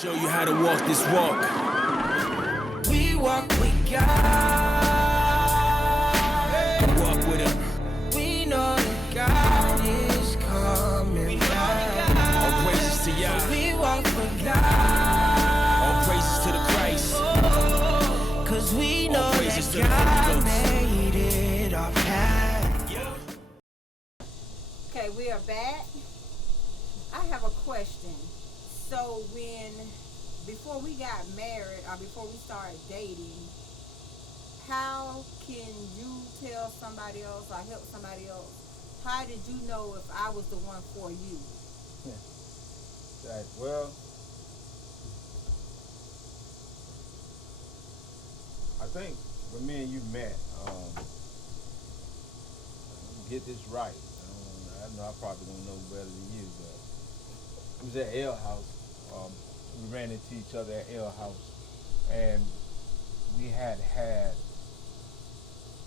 Show you how to walk this walk. We walk with God. Walk with him. We know that God is coming back. All praises to Yah. We walk with God. All praises to the Christ. Cause we know All praises to that the Holy God Ghost. made it our path. Okay, we are back. I have a question. So before we got married or before we started dating, how can you tell somebody else or help somebody else? How did you know if I was the one for you? Right. Well, I think when me and you met, get this right. I know I probably don't know better than you, but it was at Ale House. We ran into each other at Ale House, and we had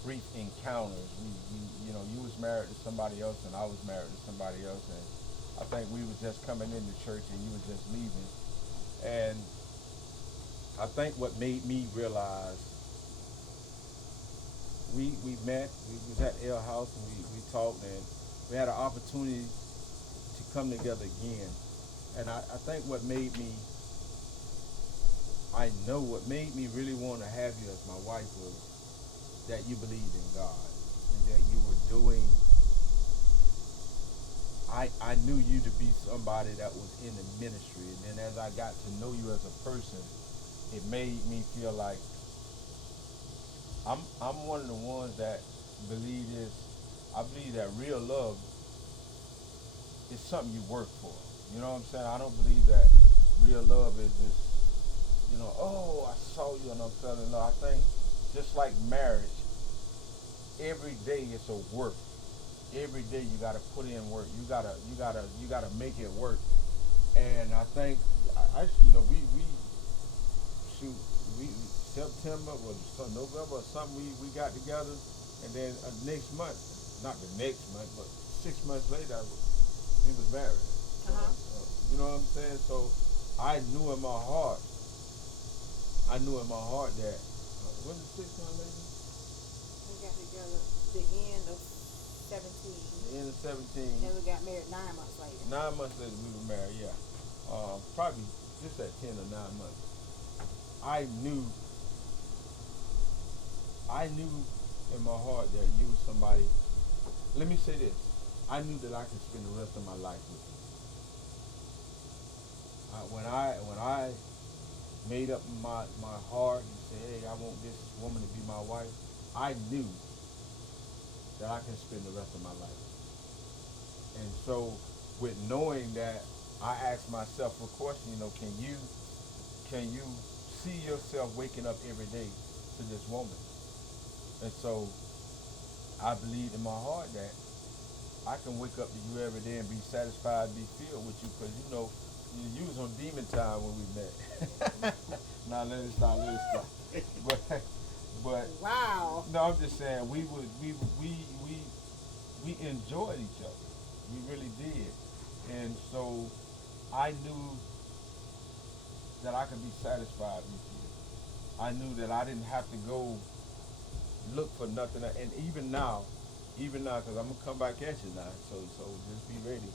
brief encounters. We you was married to somebody else, and I was married to somebody else, and I think we was just coming into church, and you were just leaving. And I think what made me realize, we met, we was at Ale House, and we talked, and we had an opportunity to come together again. And I think what made me really want to have you as my wife was that you believed in God, and that you were doing, I knew you to be somebody that was in the ministry. And then as I got to know you as a person, it made me feel like I'm one of the ones that believe this. I believe that real love is something you work for. You know what I'm saying? I don't believe that real love is just, oh, I saw you and I fell in love. I think just like marriage, every day it's a work. Every day you gotta put in work. You gotta make it work. And I think actually, we September or November or something, we got together, and then next month, not the next month, but 6 months later, we was married. You know what I'm saying? So I knew in my heart that, when did 6 months later? We got together the end of 17. The end of 17. Then we got married 9 months later. 9 months later we were married, yeah. Probably just at 10 or 9 months. I knew in my heart that you was somebody. Let me say this. I knew that I could spend the rest of my life with you. When I made up my heart and said, hey, I want this woman to be my wife, I knew that I can spend the rest of my life. And so with knowing that, I asked myself a question, can you see yourself waking up every day to this woman? And so I believed in my heart that I can wake up to you every day and be satisfied, be filled with you, because you was on demon time when we met. Now let it stop. But Wow. no, I'm just saying we enjoyed each other. We really did. And so I knew that I could be satisfied with you. I knew that I didn't have to go look for nothing. And even now, because I'm gonna come back at you now, so just be ready.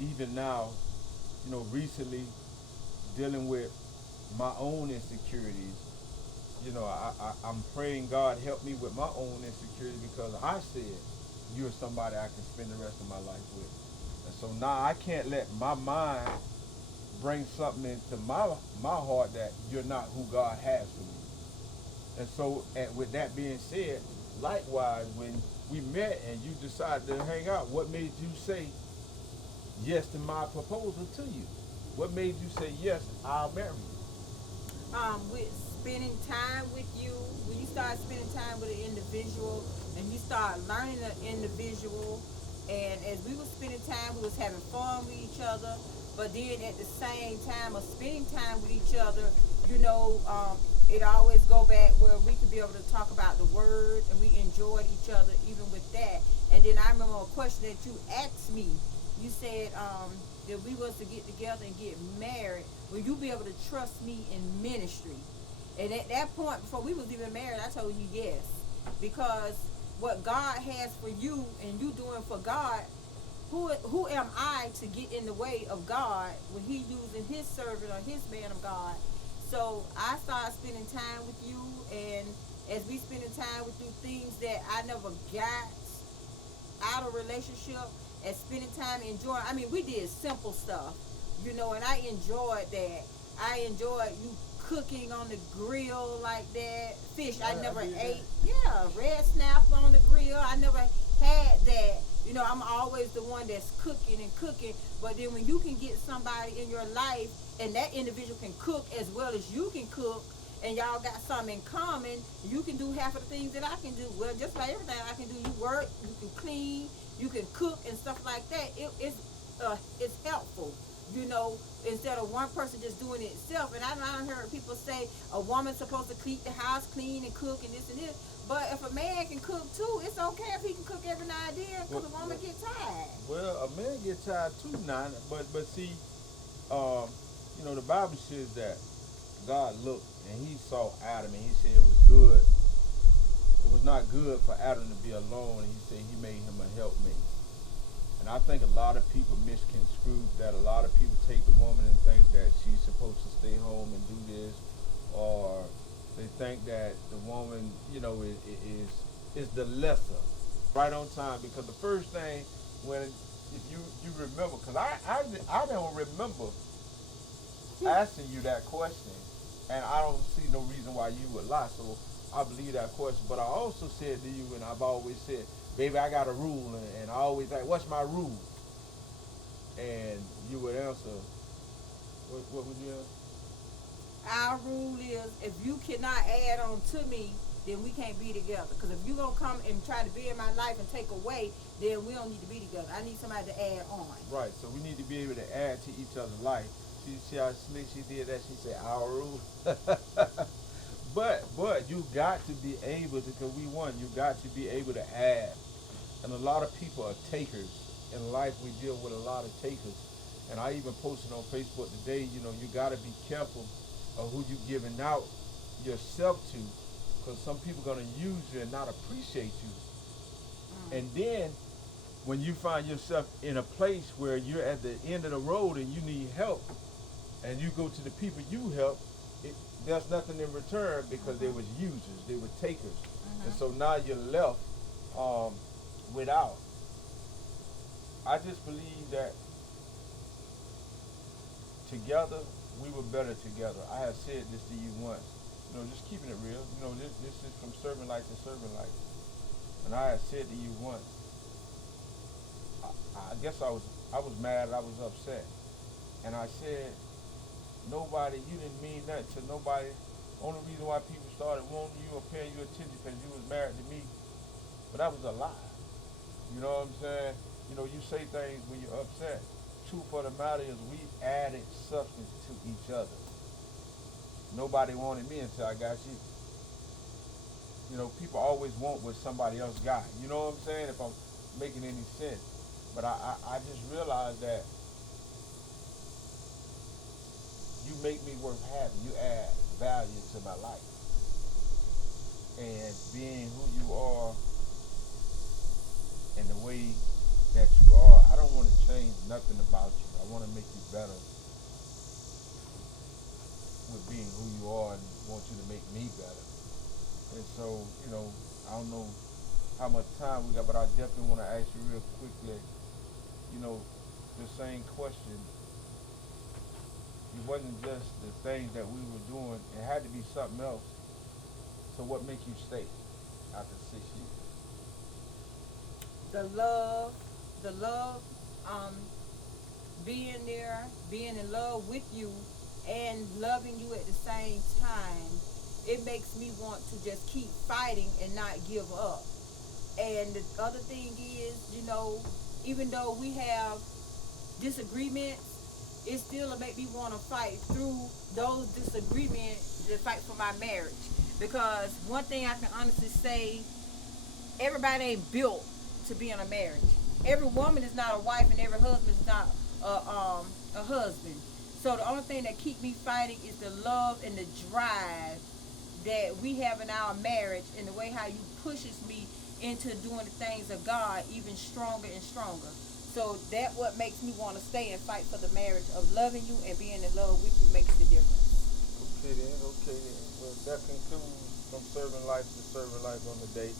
Even now, recently dealing with my own insecurities, I'm praying God help me with my own insecurities, because I said you're somebody I can spend the rest of my life with. And so now I can't let my mind bring something into my heart that you're not who God has for me. And so with that being said, likewise, when we met and you decided to hang out, what made you say yes to my proposal to you? What made you say, yes, I'll marry you? With spending time with you, when you start spending time with an individual and you start learning the individual, and as we were spending time, we was having fun with each other, but then at the same time of spending time with each other, it always go back where we could be able to talk about the word, and we enjoyed each other even with that. And then I remember a question that you asked me. You said, that we was to get together and get married, will you be able to trust me in ministry? And at that point, before we was even married, I told you yes. Because what God has for you and you doing for God, who am I to get in the way of God when he using his servant or his man of God? So I started spending time with you, and as we spending time with you, things that I never got out of relationship, and spending time enjoying. I mean, we did simple stuff, you know, and I enjoyed that. I enjoyed you cooking on the grill like that. Fish I never ate. Yeah, red snapper on the grill. I never had that. You know, I'm always the one that's cooking and cooking. But then when you can get somebody in your life and that individual can cook as well as you can cook, and y'all got something in common, you can do half of the things that I can do. Well, just like everything I can do, you work, you can clean, you can cook and stuff like that. It's helpful, you know, instead of one person just doing it itself. And I heard people say a woman's supposed to keep the house clean and cook and this and this. But if a man can cook too, it's okay if he can cook every now and then, because a woman get tired. Well, a man get tired too now, but see, you know, the Bible says that God looked and he saw Adam and he said it was good. It was not good for Adam to be alone, and he said he made him a helpmate. And I think a lot of people misconstrue that. A lot of people take the woman and think that she's supposed to stay home and do this, or they think that the woman, you know, is the lesser. Right on time, because the first thing when, if you remember, because I don't remember asking you that question, and I don't see no reason why you would lie, so I believe that question. But I also said to you, and I've always said, baby, I got a rule, and I always like, what's my rule? And you would answer, what would you answer? Our rule is, if you cannot add on to me, then we can't be together. Because if you're going to come and try to be in my life and take away, then we don't need to be together. I need somebody to add on. Right, so we need to be able to add to each other's life. See how slick she did that? She said, our rule. But you got to be able to, because we won, you got to be able to add. And a lot of people are takers. In life, we deal with a lot of takers. And I even posted on Facebook today, you know, you got to be careful of who you giving out yourself to, because some people are going to use you and not appreciate you. And then when you find yourself in a place where you're at the end of the road and you need help, and you go to the people you help, there's nothing in return, because they was users, they were takers. And so now you're left without. I just believe that together, we were better together. I have said this to you once, you know, just keeping it real. You know, this is from servant life to servant life. And I have said to you once, I guess I was mad, I was upset. And I said, nobody, you didn't mean that to nobody. Only reason why people started wanting you or paying you attention because you was married to me. But that was a lie. You know what I'm saying? You know, you say things when you're upset. Truth of the matter is we added substance to each other. Nobody wanted me until I got you. You know, people always want what somebody else got. You know what I'm saying? If I'm making any sense. But I just realized that you make me worth having. You add value to my life. And being who you are and the way that you are, I don't want to change nothing about you. I want to make you better with being who you are, and want you to make me better. And so, you know, I don't know how much time we got, but I definitely want to ask you real quickly, you know, the same question. It wasn't just the things that we were doing. It had to be something else. So what makes you stay after 6 years? The love, being there, being in love with you, and loving you at the same time. It makes me want to just keep fighting and not give up. And the other thing is, you know, even though we have disagreements, it still make me want to fight through those disagreements to fight for my marriage. Because one thing I can honestly say, everybody ain't built to be in a marriage. Every woman is not a wife, and every husband is not a husband. So the only thing that keep me fighting is the love and the drive that we have in our marriage, and the way how you pushes me into doing the things of God even stronger and stronger. So that what makes me want to stay and fight for the marriage of loving you and being in love with you makes the difference. Okay then, okay then. Well, that concludes From Serving Life to Serving Life on the day.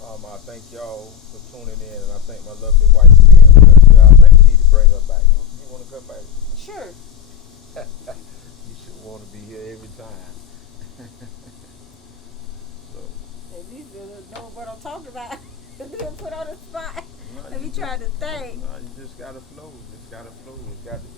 I thank y'all for tuning in, and I thank my lovely wife for being with us. Yeah, I think we need to bring her back. You want to come back? Sure. You should want to be here every time. So. At least know what I'm talking about. Being put on the spot. No, Let me try to think. No, you just gotta flow. It's gotta flow. It's got to